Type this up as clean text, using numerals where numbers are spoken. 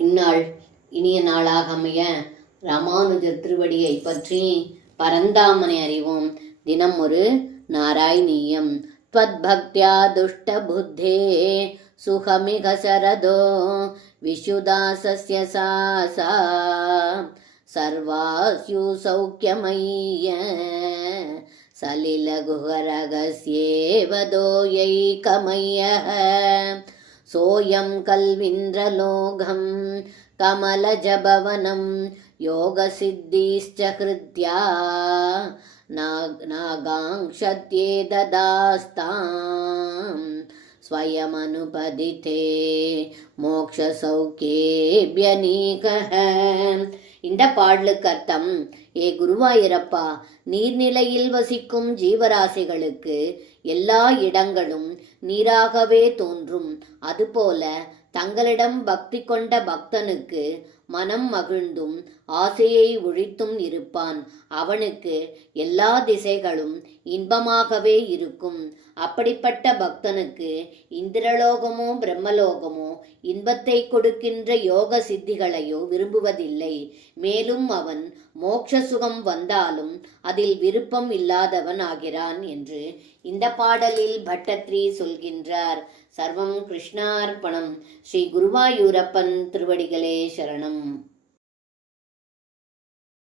இந்நாள் இனிய நாளாக அமைய ராமானுஜர் திருவடியை பற்றி பரந்தாமனை அறிவோம். தினம் ஒரு நாராயணீயம். त्वद्भक्त्या दुष्टबुद्धे सुखमिह शरदो विशुदासस्य सा सर्वास्यु सौख्यमय्य सलिलगुहरगस्येव दोयैकमय्यः सोऽयं कल्विन्द्रलोघं कमलजभवनं योगसिद्धिश्च हृद्या नागांक्षत्ये ददास्तां स्वयमनुपदिते மோக்ஷசௌக்கியேப்யநீகஹ. இந்த பாடலுக்கு அர்த்தம்: ஏ குருவாயூரப்பா, நீர்நிலையில் வசிக்கும் ஜீவராசிகளுக்கு எல்லா இடங்களும் நீராகவே தோன்றும். அதுபோல தங்களிடம் பக்தி கொண்ட பக்தனுக்கு மனம் மகிழ்ந்தும் ஆசையை ஒழித்தும் இருப்பான். அவனுக்கு எல்லா திசைகளும் இன்பமாகவே இருக்கும். அப்படிப்பட்ட பக்தனுக்கு இந்திரலோகமோ பிரம்மலோகமோ இன்பத்தை கொடுக்கின்ற யோக சித்திகளையோ விரும்புவதில்லை. மேலும் அவன் மோட்ச சுகம் வந்தாலும் அதில் விருப்பம் இல்லாதவன் ஆகிறான் என்று இந்த பாடலில் பட்டத்ரி சொல்கின்றார். சர்வம் கிருஷ்ணார்ப்பணம். ஸ்ரீ குருவாயூரப்பன் திருவடிகளே சரணம்.